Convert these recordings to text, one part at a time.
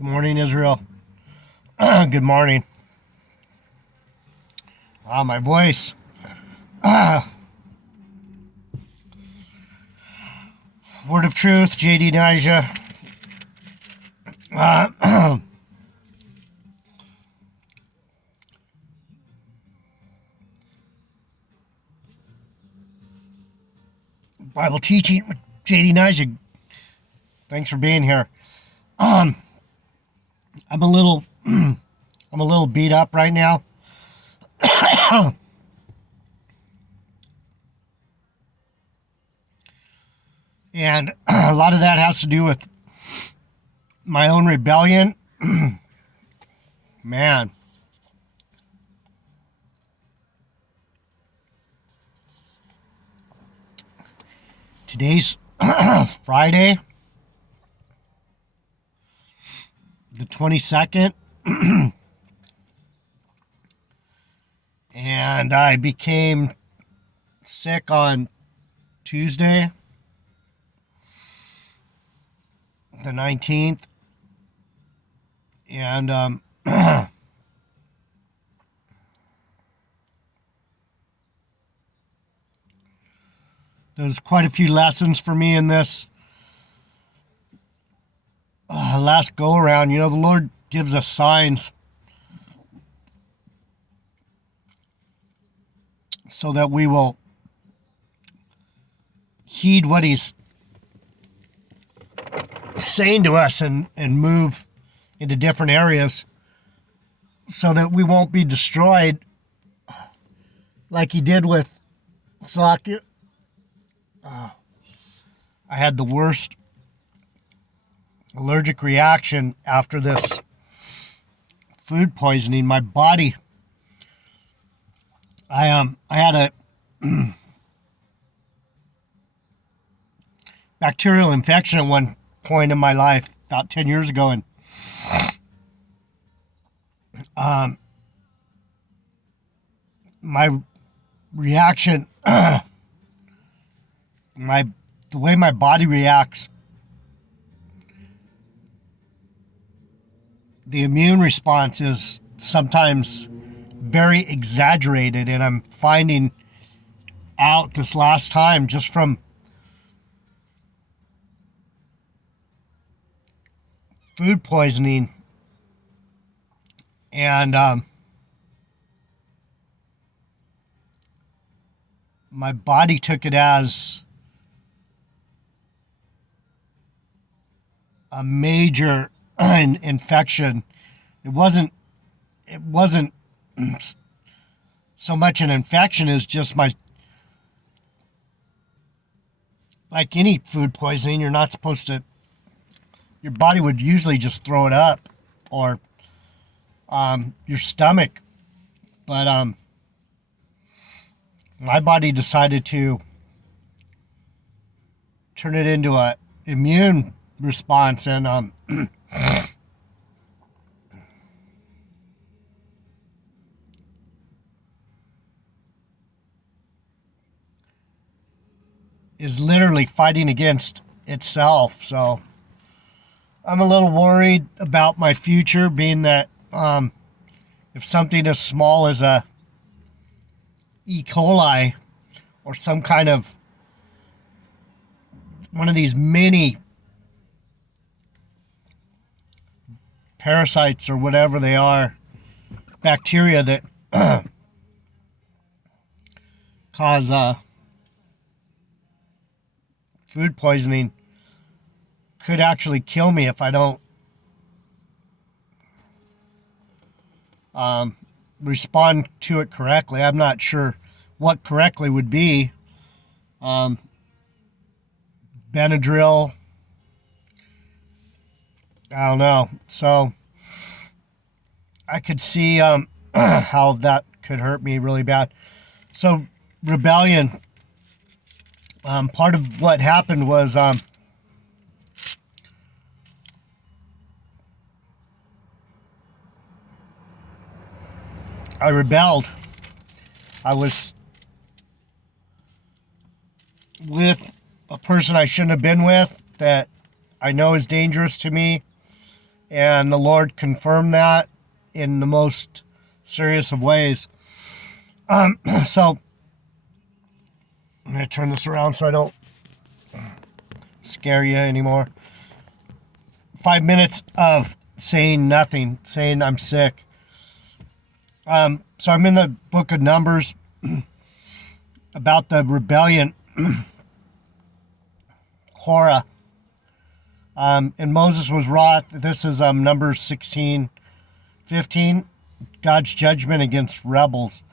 Good morning, Israel. Good morning. My voice. Word of Truth, JD Nija. Bible teaching with JD Nija. Thanks for being here. I'm a little beat up right now. And a lot of that has to do with my own rebellion. Man. Today's Friday, the 22nd. And I became sick on Tuesday, the 19th. And there's quite a few lessons for me in this last go around. You know, the Lord gives us signs so that we will heed what He's saying to us and move into different areas so that we won't be destroyed like He did with Slakia. I had the worst allergic reaction after this food poisoning. My body, I had a bacterial infection at one point in my life about 10 years ago, and my reaction, the way my body reacts, the immune response is sometimes very exaggerated, and I'm finding out this last time just from food poisoning, and my body took it as a major infection. It wasn't so much an infection as just like any food poisoning, you're not supposed to, your body would usually just throw it up, or your stomach. But my body decided to turn it into a immune response, and is literally fighting against itself. So I'm a little worried about my future, being that if something as small as a E. coli or some kind of one of these mini parasites or whatever they are, bacteria that cause food poisoning, could actually kill me if I don't respond to it correctly. I'm not sure what correctly would be. Benadryl, I don't know. So I could see how that could hurt me really bad. So rebellion. Part of what happened was I rebelled. I was with a person I shouldn't have been with, that I know is dangerous to me, And the Lord confirmed that in the most serious of ways. So I'm going to turn this around so I don't scare you anymore. 5 minutes of saying nothing, saying I'm sick. So I'm in the book of Numbers about the rebellion, Korah. And Moses was wroth. This is Numbers 16:15, God's judgment against rebels.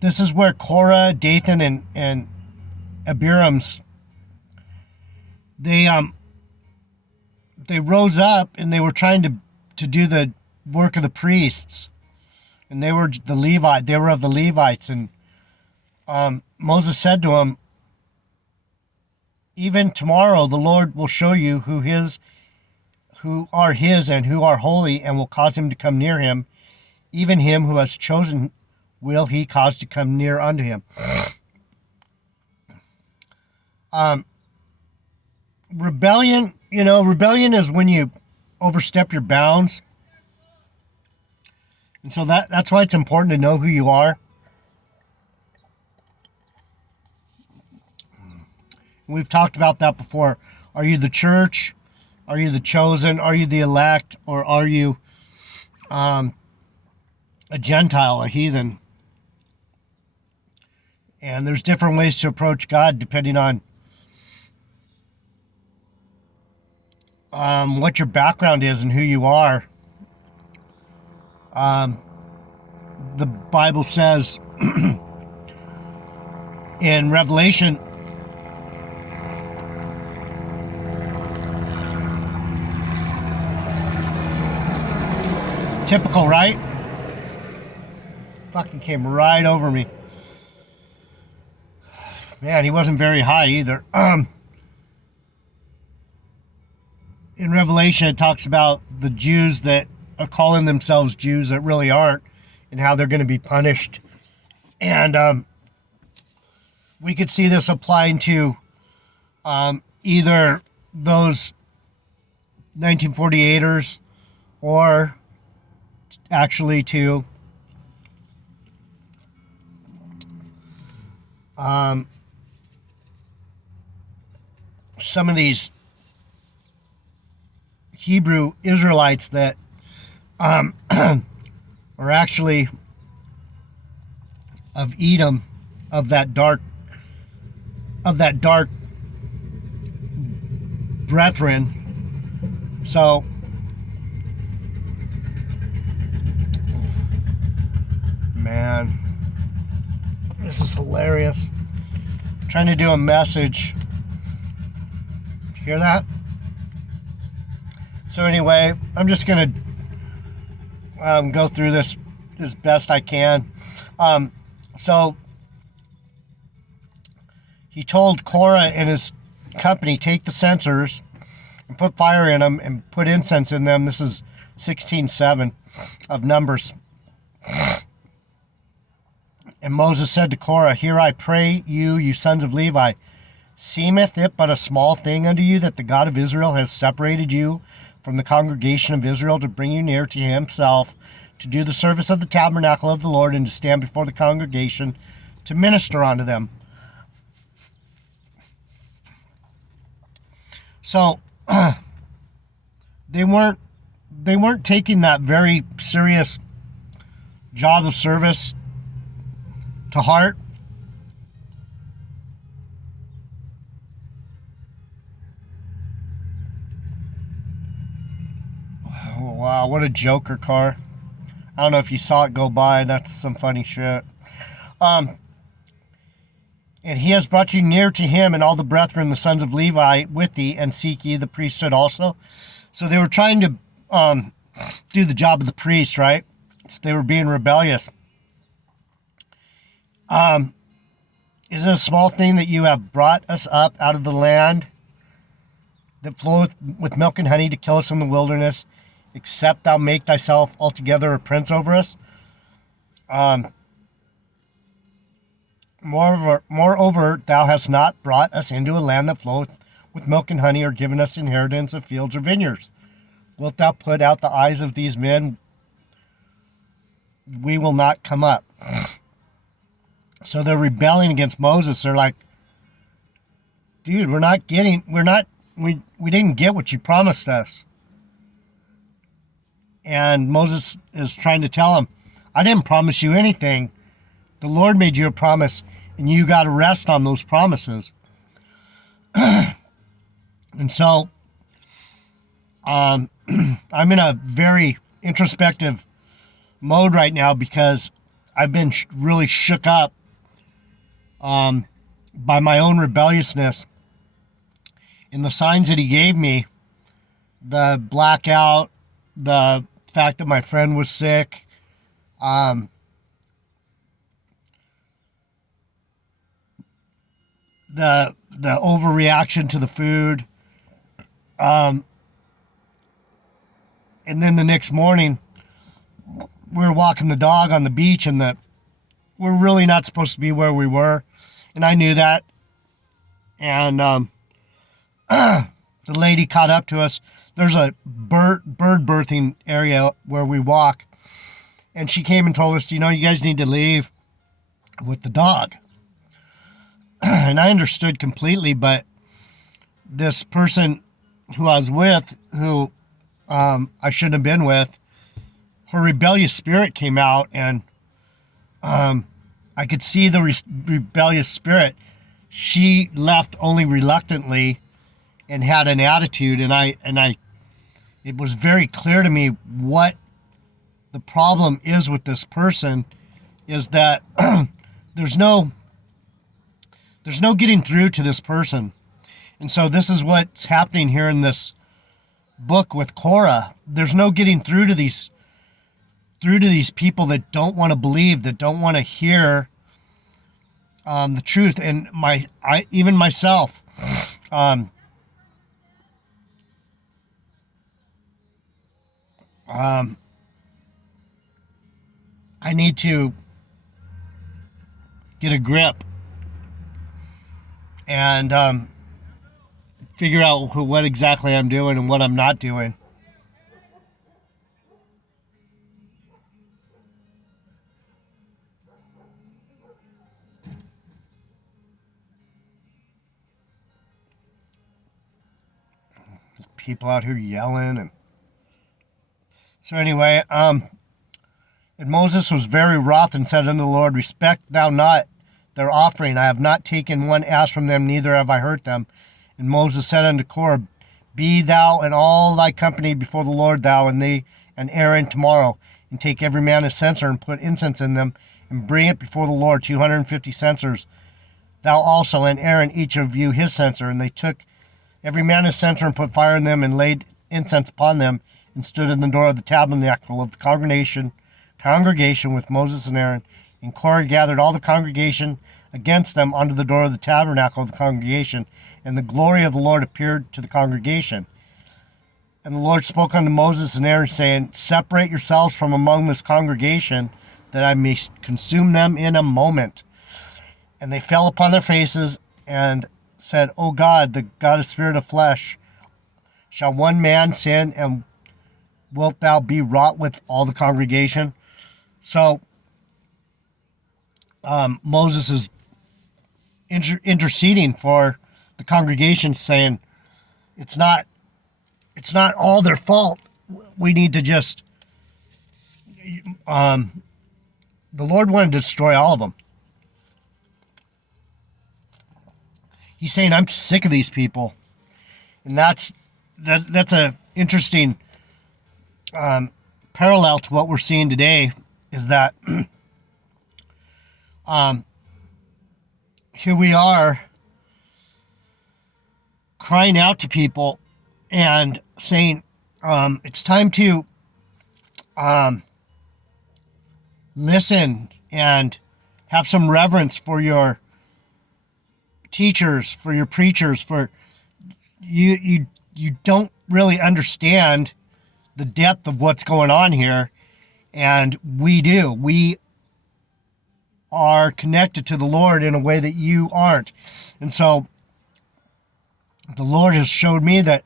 This is where Korah, Dathan, and Abiram's they rose up and they were trying to do the work of the priests, and they were of the Levites, and Moses said to them, even tomorrow the Lord will show you who are his and who are holy, and will cause him to come near him. Even him who has chosen will he cause to come near unto him. Rebellion is when you overstep your bounds. And so that's why it's important to know who you are. We've talked about that before. Are you the church? Are you the chosen? Are you the elect? Or are you a Gentile, a heathen? And there's different ways to approach God depending on what your background is and who you are. The Bible says in Revelation, typical, right? Fucking came right over me. Man, he wasn't very high either. In Revelation, it talks about the Jews that are calling themselves Jews that really aren't, and how they're going to be punished. And we could see this applying to either those 1948ers or actually to some of these Hebrew Israelites that are actually of Edom, of that dark brethren. So man, this is hilarious. I'm trying to do a message. Did you hear that? So anyway, I'm just going to go through this as best I can. So he told Korah and his company, take the censers and put fire in them and put incense in them. This is 16:7 of Numbers. And Moses said to Korah, hear I pray you, you sons of Levi, seemeth it but a small thing unto you that the God of Israel has separated you from the congregation of Israel to bring you near to himself, to do the service of the tabernacle of the Lord, and to stand before the congregation to minister unto them. So they weren't taking that very serious job of service to heart. Oh, wow, what a Joker car. I don't know if you saw it go by. That's some funny shit. And he has brought you near to him, and all the brethren, the sons of Levi, with thee, and seek ye the priesthood also. So they were trying to do the job of the priest, right? So they were being rebellious. Is it a small thing that you have brought us up out of the land that floweth with milk and honey to kill us in the wilderness, except thou make thyself altogether a prince over us? Moreover, thou hast not brought us into a land that floweth with milk and honey, or given us inheritance of fields or vineyards? Wilt thou put out the eyes of these men? We will not come up. So they're rebelling against Moses. They're like, dude, we didn't get what you promised us. And Moses is trying to tell him, I didn't promise you anything. The Lord made you a promise, and you got to rest on those promises. And so I'm in a very introspective mode right now because I've been really shook up by my own rebelliousness. And the signs that he gave me, the blackout, the fact that my friend was sick, the overreaction to the food, and then the next morning we were walking the dog on the beach, and we're really not supposed to be where we were, and I knew that. And the lady caught up to us. There's a bird birthing area where we walk, and she came and told us, you guys need to leave with the dog. And I understood completely, but this person who I was with, who I shouldn't have been with, her rebellious spirit came out, and I could see the rebellious spirit. She left only reluctantly and had an attitude, and it was very clear to me what the problem is with this person, is that there's no getting through to this person. And so this is what's happening here in this book with Korah. There's no getting through to these people that don't want to believe, that don't want to hear the truth. And even myself, I need to get a grip and figure out what exactly I'm doing and what I'm not doing. There's people out here yelling, and so anyway, and Moses was very wroth and said unto the Lord, respect thou not their offering. I have not taken one ass from them, neither have I hurt them. And Moses said unto Korah, be thou and all thy company before the Lord, thou and thee and Aaron tomorrow, and take every man a censer and put incense in them, and bring it before the Lord, 250 censers. Thou also and Aaron, each of you his censer. And they took every man his censer and put fire in them and laid incense upon them, and stood in the door of the tabernacle of the congregation with Moses and Aaron. And Korah gathered all the congregation against them unto the door of the tabernacle of the congregation, and the glory of the Lord appeared to the congregation. And the Lord spoke unto Moses and Aaron, saying, separate yourselves from among this congregation, that I may consume them in a moment. And they fell upon their faces and said, O God, the God of spirit of flesh, shall one man sin, and wilt thou be wrought with all the congregation? So Moses is interceding for the congregation, saying it's not all their fault. We need to just the Lord wanted to destroy all of them. He's saying, I'm sick of these people. And that's a interesting parallel to what we're seeing today, is that here we are crying out to people and saying, it's time to listen and have some reverence for your teachers, for your preachers, for you don't really understand the depth of what's going on here, and we do. We are connected to the Lord in a way that you aren't. And so the Lord has showed me that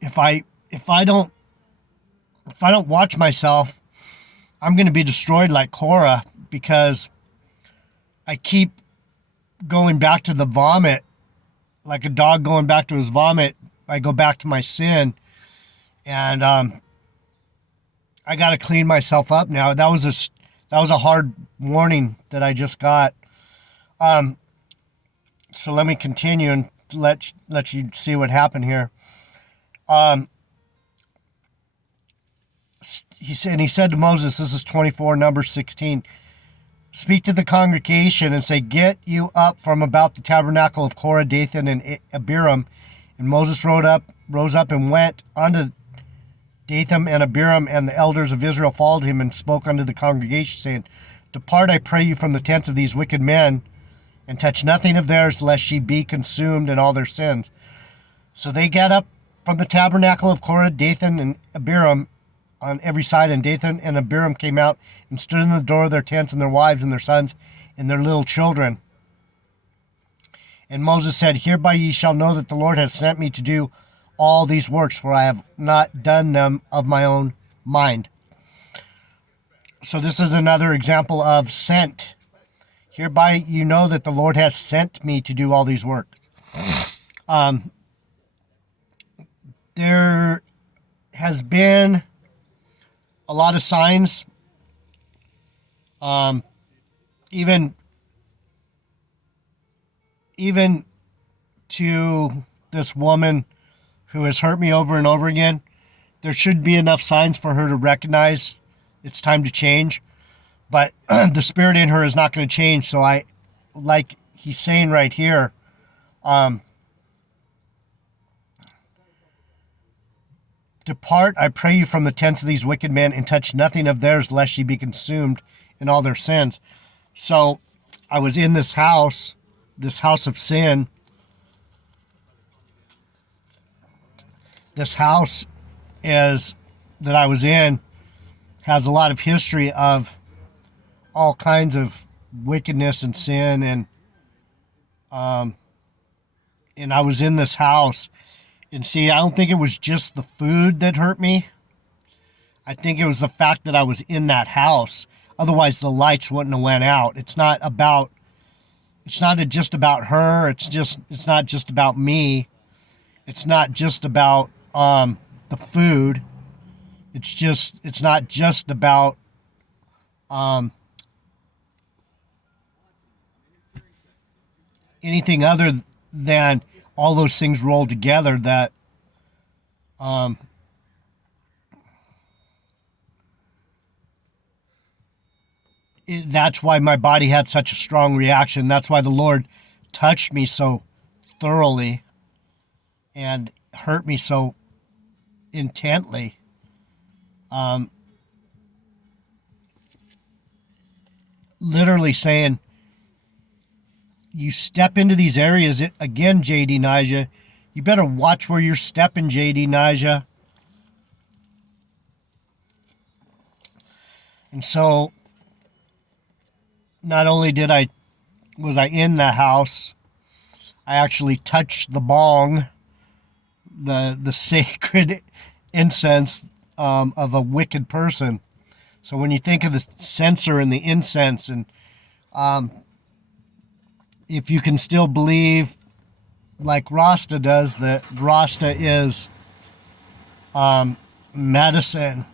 if I don't watch myself, I'm going to be destroyed like Korah, because I keep going back to the vomit, like a dog going back to his vomit. I go back to my sin, and I got to clean myself up now. That was a hard warning that I just got. So let me continue and let you see what happened here. He said to Moses, this is 24, Numbers 16, speak to the congregation and say, get you up from about the tabernacle of Korah, Dathan, and Abiram. And Moses rose up and went unto Dathan and Abiram, and the elders of Israel followed him and spoke unto the congregation, saying, depart, I pray you, from the tents of these wicked men, and touch nothing of theirs, lest ye be consumed in all their sins. So they got up from the tabernacle of Korah, Dathan, and Abiram on every side, and Dathan and Abiram came out and stood in the door of their tents, and their wives and their sons and their little children. And Moses said, hereby ye shall know that the Lord has sent me to do all these works, for I have not done them of my own mind. So this is another example of sent. Hereby you know that the Lord has sent me to do all these works. There has been a lot of signs, even to this woman who has hurt me over and over again. There should be enough signs for her to recognize it's time to change, but the spirit in her is not going to change. So like he's saying right here, depart, I pray you, from the tents of these wicked men, and touch nothing of theirs, lest ye be consumed in all their sins. So I was in this house of sin. This house that I was in has a lot of history of all kinds of wickedness and sin, and I was in this house. And see, I don't think it was just the food that hurt me. I think it was the fact that I was in that house. Otherwise, the lights wouldn't have went out. It's not just about her. It's not just about me. It's not just about the food. It's not just about anything other than all those things rolled together that that's why my body had such a strong reaction. That's why the Lord touched me so thoroughly and hurt me so intently. Literally saying, you step into these areas, again, J.D. Nija, you better watch where you're stepping, J.D. Nija. And so, not only was I in the house, I actually touched the bong, the sacred incense of a wicked person. So when you think of the censer and the incense, and if you can still believe, like Rasta does, that Rasta is medicine.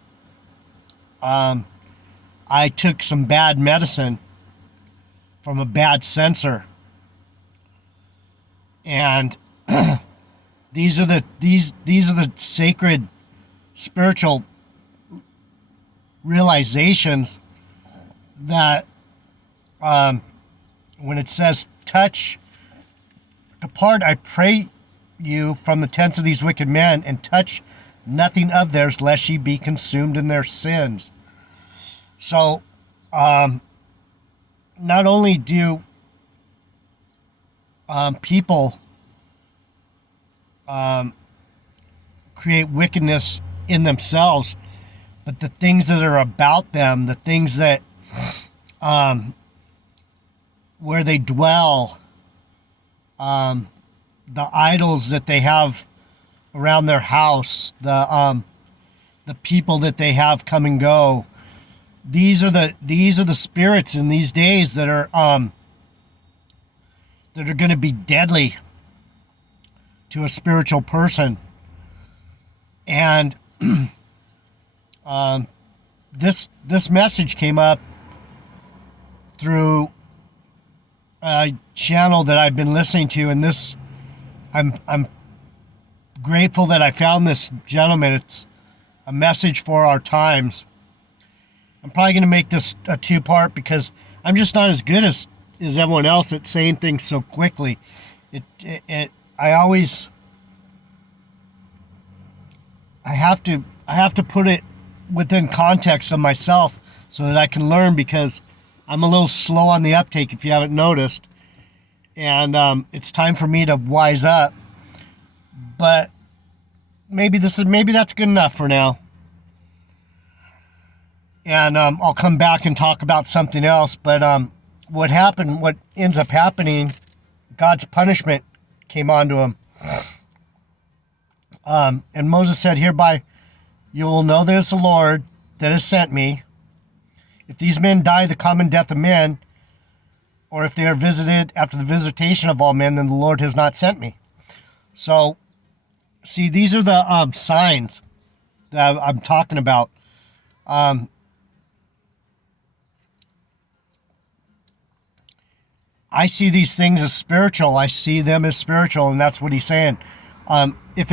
I took some bad medicine from a bad censer, and these are the sacred spiritual realizations that when it says touch, depart, I pray you, from the tents of these wicked men, and touch nothing of theirs, lest ye be consumed in their sins. So not only do people create wickedness in themselves, but the things that are about them, the things that where they dwell, the idols that they have around their house, the people that they have come and go. These are the spirits in these days that are going to be deadly to a spiritual person. And this message came up through a channel that I've been listening to, and this I'm grateful that I found this gentleman. It's a message for our times. I'm probably going to make this a two-part because I'm just not as good as everyone else at saying things so quickly. I have to put it within context of myself so that I can learn, because I'm a little slow on the uptake, if you haven't noticed. And it's time for me to wise up. But maybe that's good enough for now. And I'll come back and talk about something else. But what ends up happening, God's punishment came onto him. And Moses said, "Hereby you will know that it's the Lord that has sent me. If these men die the common death of men, or if they are visited after the visitation of all men, then the Lord has not sent me." So, see, these are the signs that I'm talking about. I see these things as spiritual. I see them as spiritual, and that's what he's saying. If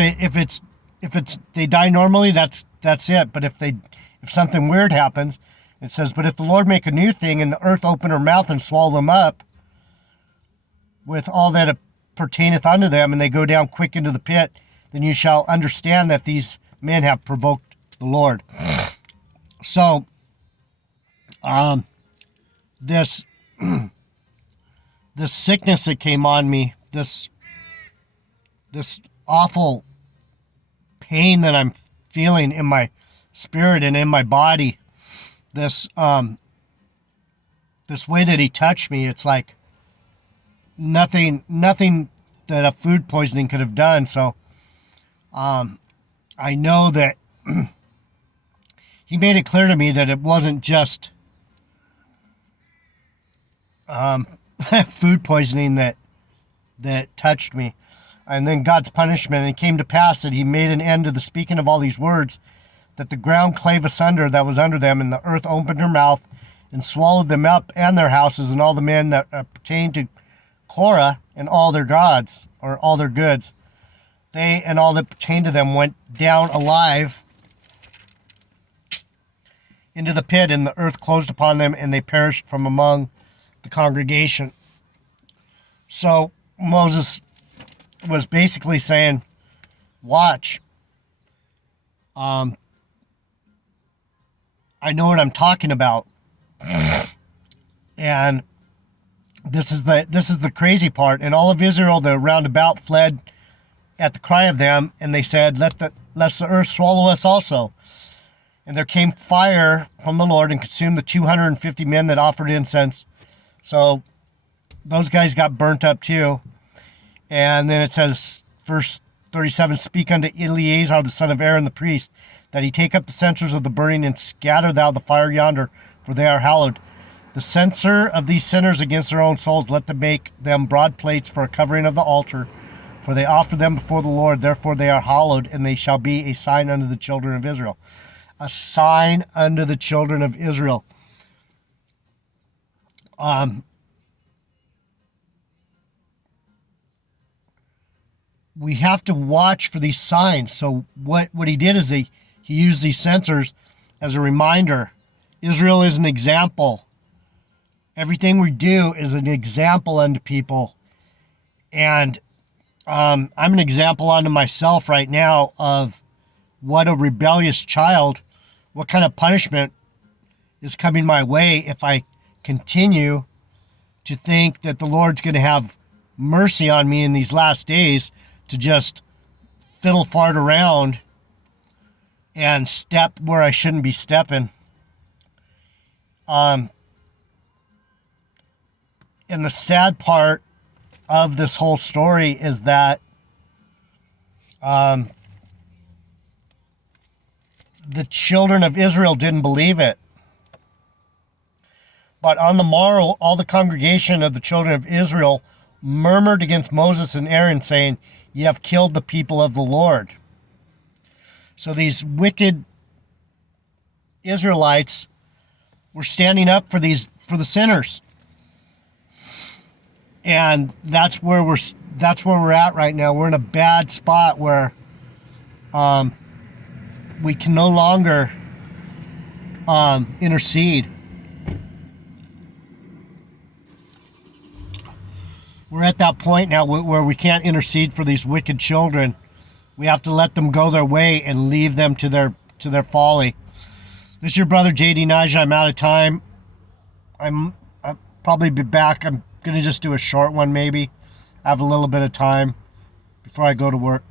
they die normally, that's it. But if something weird happens, it says, "But if the Lord make a new thing, and the earth open her mouth and swallow them up with all that pertaineth unto them, and they go down quick into the pit, then you shall understand that these men have provoked the Lord." So, this sickness that came on me, this awful pain that I'm feeling in my spirit and in my body, this way that he touched me, it's like nothing that a food poisoning could have done. So I know that he made it clear to me that it wasn't just food poisoning that touched me. And then God's punishment. And it came to pass that he made an end to the speaking of all these words, that the ground clave asunder that was under them, and the earth opened her mouth and swallowed them up and their houses and all the men that pertained to Korah and all their gods, or all their goods. They and all that pertained to them went down alive into the pit, and the earth closed upon them, and they perished from among the congregation. So Moses was basically saying, watch. I know what I'm talking about. And this is the crazy part. And all of Israel, the round about, fled at the cry of them, and they said, lest the earth swallow us also. And there came fire from the Lord and consumed the 250 men that offered incense. So those guys got burnt up too. And then it says, verse 37, "Speak unto Eleazar the son of Aaron the priest, that he take up the censers of the burning, and scatter thou the fire yonder, for they are hallowed. The censer of these sinners against their own souls, let them make them broad plates for a covering of the altar, for they offer them before the Lord, therefore they are hallowed, and they shall be a sign unto the children of Israel." A sign unto the children of Israel. We have to watch for these signs. So what he did is he used these censers as a reminder. Israel is an example. Everything we do is an example unto people. And I'm an example unto myself right now of what a rebellious child, what kind of punishment is coming my way if I continue to think that the Lord's going to have mercy on me in these last days to just fiddle fart around and step where I shouldn't be stepping. And the sad part of this whole story is that Um, the children of Israel didn't believe it. But on the morrow, all the congregation of the children of Israel murmured against Moses and Aaron, saying, "Ye have killed the people of the Lord." So these wicked Israelites were standing up for the sinners, and that's where we're at right now. We're in a bad spot where we can no longer intercede. We're at that point now where we can't intercede for these wicked children. We have to let them go their way and leave them to their folly. This is your brother JD Naja. I'm out of time. I'll probably be back. I'm gonna just do a short one maybe. I have a little bit of time before I go to work.